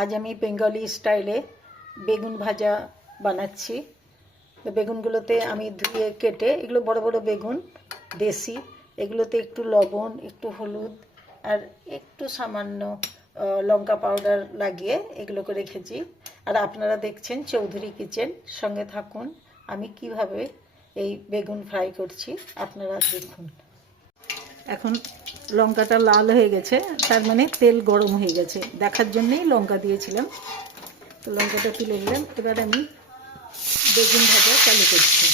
আজ আমি বেঙ্গলি স্টাইলে বেগুন ভাজা বানাচ্ছি। তো বেগুনগুলোতে আমি ধুয়ে কেটে, এগুলো বড় বড় বেগুন দেশি, এগুলোতে একটু লবণ, একটু হলুদ আর একটু সামান্য লঙ্কা পাউডার লাগিয়ে এগুলোকে রেখেছি। আর আপনারা দেখছেন চৌধুরী কিচেন, সঙ্গে থাকুন। আমি কিভাবে এই বেগুন ফ্রাই করছি আপনারা দেখুন। এখন লঙ্কাটা লাল হয়ে গেছে, তার মানে তেল গরম হয়ে গেছে, দেখার জন্যই লঙ্কা দিয়েছিলাম। তো লঙ্কাটা তুলে নিলাম। এবার আমি বেগুন ভাজা চালু করছি।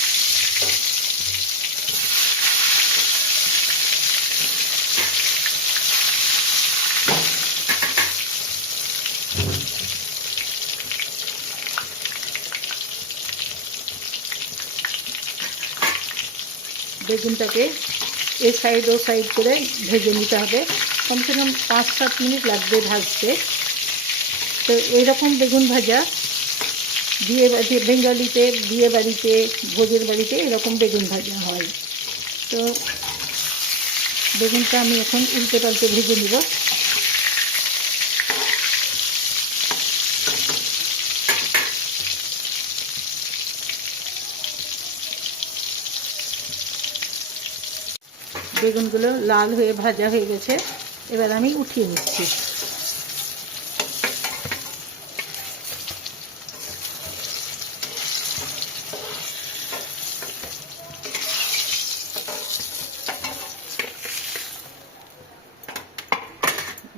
বেগুনটাকে এই সাইড ও সাইড করে ভেজে নিতে হবে। কমসে কম 5-7 মিনিট লাগবে ভাজতে। তো এইরকম বেগুন ভাজা বেঙ্গলিতে বিয়ে বাড়িতে, ভোজের বাড়িতে এরকম বেগুন ভাজা হয়। তো বেগুনটা আমি এখন উল্টে পাল্টে ভেজে নেব। বেগুনগুলো লাল হয়ে ভাজা হয়ে গেছে, এবার আমি উঠিয়ে নিচ্ছি।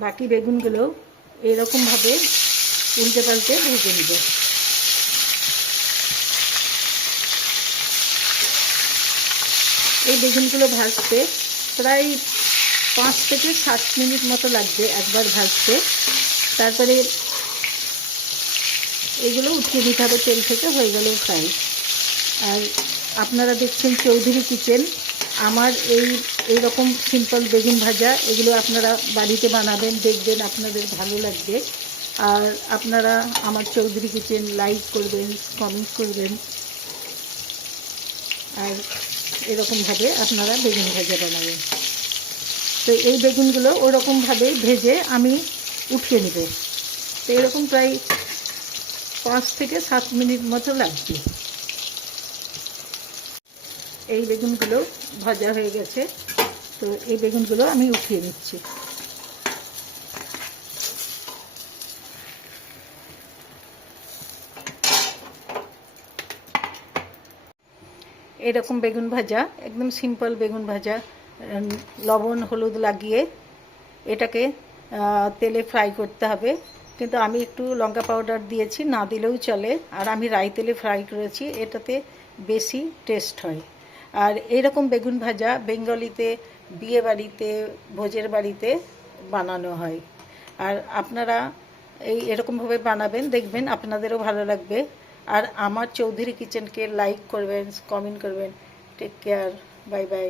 বাকি বেগুনগুলো এরকমভাবে উল্টে পাল্টে ভেজে নেব। এই বেগুনগুলো ভাজতে প্রায় 5 থেকে 7 মিনিট মতো লাগবে একবার ভাজতে। তারপরে এগুলো উঠিয়ে দিতে হবে তেল থেকে, হয়ে গেল ফ্রাই। আর আপনারা দেখছেন চৌধুরী কিচেন। আমার এইরকম সিম্পল বেগুন ভাজা, এগুলো আপনারা বাড়িতে বানাবেন, দেখবেন আপনাদের ভালো লাগবে। আর আপনারা আমার চৌধুরী কিচেন লাইক করবেন, কমেন্ট করবেন। আর এরকমভাবে আপনারা বেগুন ভাজা বানাবেন। তো এই বেগুনগুলো ওরকমভাবে ভেজে আমি উঠিয়ে নেব। তো এরকম প্রায় 5 থেকে 7 মিনিট মতো লাগবে। এই বেগুনগুলো ভাজা হয়ে গেছে, তো এই বেগুনগুলো আমি উঠিয়ে নিচ্ছি। এরকম বেগুন ভাজা, একদম সিম্পল বেগুন ভাজা, লবণ হলুদ লাগিয়ে এটাকে তেলে ফ্রাই করতে হবে। কিন্তু আমি একটু লঙ্কা পাউডার দিয়েছি, না দিলেও চলে। আর আমি রাই তেলে ফ্রাই করেছি, এটাতে বেশি টেস্ট হয়। আর এইরকম বেগুন ভাজা বেঙ্গলিতে বিয়ে বাড়িতে, ভোজের বাড়িতে বানানো হয়। আর আপনারা এরকমভাবে বানাবেন, দেখবেন আপনাদেরও ভালো লাগবে। আর আমার চৌধুরী কিচেনকে লাইক করবেন, কমেন্ট করবেন। Take care, bye by.